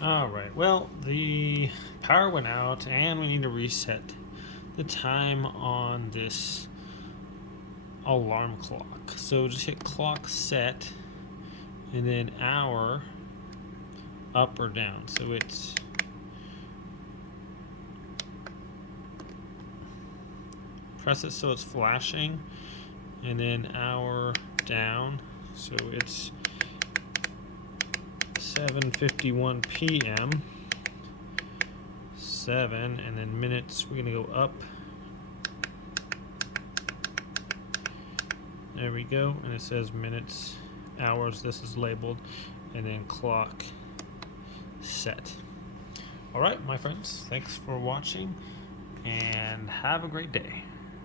All right, well, the power went out and we need to reset the time on this alarm clock. So just hit clock set and then hour up or down. So it's press it so it's flashing and then hour down. So it's 7:51 p.m. 7, and then minutes, we're gonna go up. There we go, and it says minutes, hours, this is labeled, and then clock set. All right, my friends, thanks for watching and have a great day.